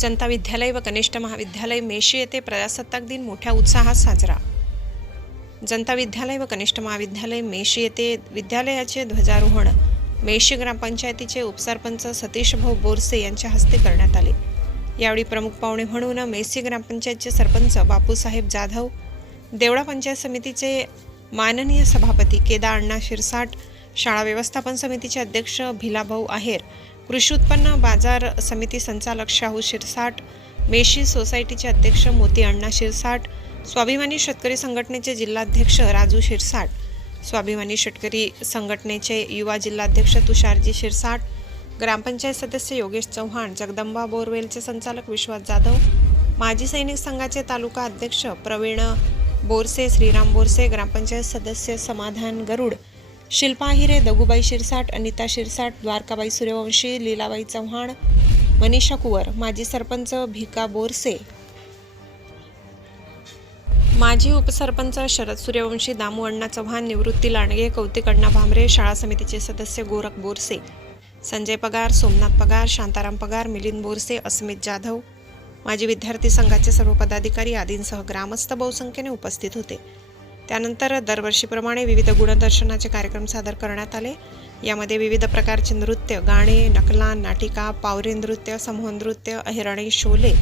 जनता विद्यालय व कनिष्ठ महाविद्यालय मेशी येथे प्रजासत्ताक दिन मोठ्या उत्साहात साजरा. जनता विद्यालय व कनिष्ठ महाविद्यालय मेशी येथे विद्यालयाचे ध्वजारोहण मेशी ग्रामपंचायतीचे उपसरपंच सतीशभाऊ बोरसे यांच्या हस्ते करण्यात आले. यावेळी प्रमुख पाहुणे म्हणून मेसी ग्रामपंचायतचे सरपंच बापूसाहेब जाधव देवळा पंचायत समितीचे माननीय सभापती केदार अण्णा शिरसाट शाळा व्यवस्थापन समितीचे अध्यक्ष भिलाभाऊ आहेर कृषी उत्पन्न बाजार समिती संचालक शाहू शिरसाट मेशी सोसायटीचे अध्यक्ष मोती अण्णा शिरसाट स्वाभिमानी शेतकरी संघटनेचे जिल्हाध्यक्ष राजू शिरसाट स्वाभिमानी शेतकरी संघटनेचे युवा जिल्हाध्यक्ष तुषारजी शिरसाट ग्रामपंचायत सदस्य योगेश चव्हाण जगदंबा बोरवेलचे संचालक विश्वास जाधव माजी सैनिक संघाचे तालुका अध्यक्ष प्रवीण बोरसे श्रीराम बोरसे ग्रामपंचायत सदस्य समाधान गरुड शिल्पा हिरे दगुबाई शिरसाट अनिता शिरसाट द्वारकाबाई सूर्यवंशी लीलाबाई चव्हाण मनीषा कुवर माजी सरपंच भिका बोरसे. माजी उपसरपंच शरद सूर्यवंशी दामू अण्णा चव्हाण निवृत्ती लांडगे कौतिक अण्णा भामरे शाळा समितीचे सदस्य गोरख बोरसे. संजय पगार सोमनाथ पगार शांताराम पगार मिलिंद बोरसे अस्मित जाधव. माजी विद्यार्थी संघाचे सर्व पदाधिकारी आदींसह ग्रामस्थ बहुसंख्येने उपस्थित होते. त्यानंतर दरवर्षीप्रमाणे विविध गुणदर्शनाचे कार्यक्रम सादर करण्यात आले. यामध्ये विविध प्रकारचे नृत्य गाणे नकला नाटिका पावरी नृत्य समूह नृत्य अहिराणी शोले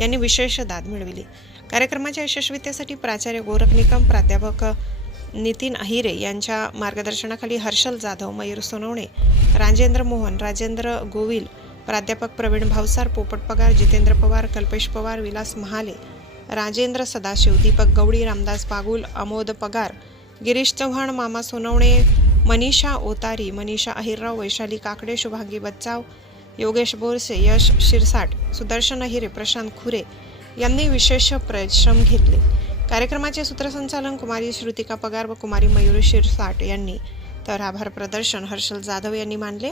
यांनी विशेष दाद मिळविली. कार्यक्रमाच्या यशस्वीतेसाठी प्राचार्य गोरख निकम प्राध्यापक नितीन अहिरे यांच्या मार्गदर्शनाखाली हर्षल जाधव मयूर सोनवणे राजेंद्र मोहन राजेंद्र गोविल प्राध्यापक प्रवीण भावसार पोपट पगार जितेंद्र पवार कल्पेश पवार विलास महाले राजेंद्र सदाशिव दीपक गवळी रामदास बागुल अमोद पगार गिरीश चव्हाण मामा सोनवणे मनीषा ओतारी मनीषा अहिरराव वैशाली काकडे शुभांगी बच्चाव योगेश बोरसे यश शिरसाट सुदर्शन अहिरे प्रशांत खुरे यांनी विशेष परिश्रम घेतले. कार्यक्रमाचे सूत्रसंचालन कुमारी श्रुतिका पगार व कुमारी मयुरी शिरसाट यांनी. तर आभार प्रदर्शन हर्षल जाधव यांनी मानले.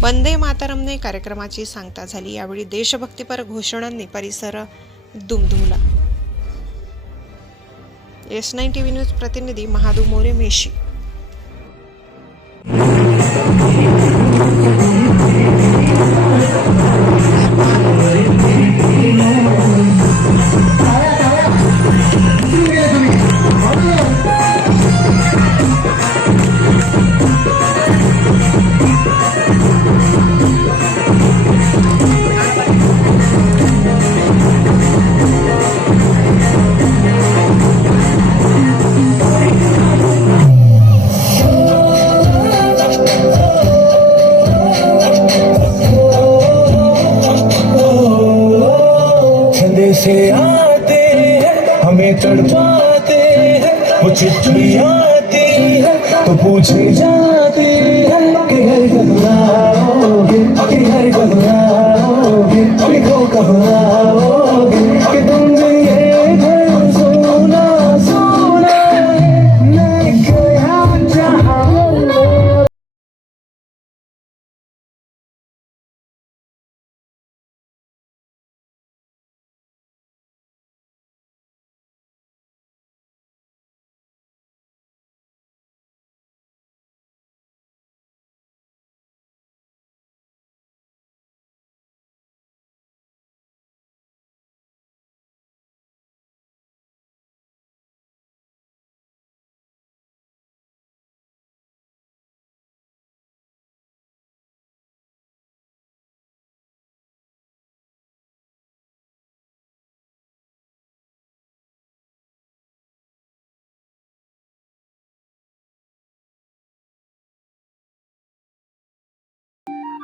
वंदे मातरमने कार्यक्रमाची सांगता झाली. यावेळी देशभक्तीपर घोषणांनी परिसर दुमदुमला. S nine T V news प्रतिनिधी महादू मोरे मेशी. से आते हैं हमें तड़पाते हैं वो चिट्ठी आती है तो पूछे जाते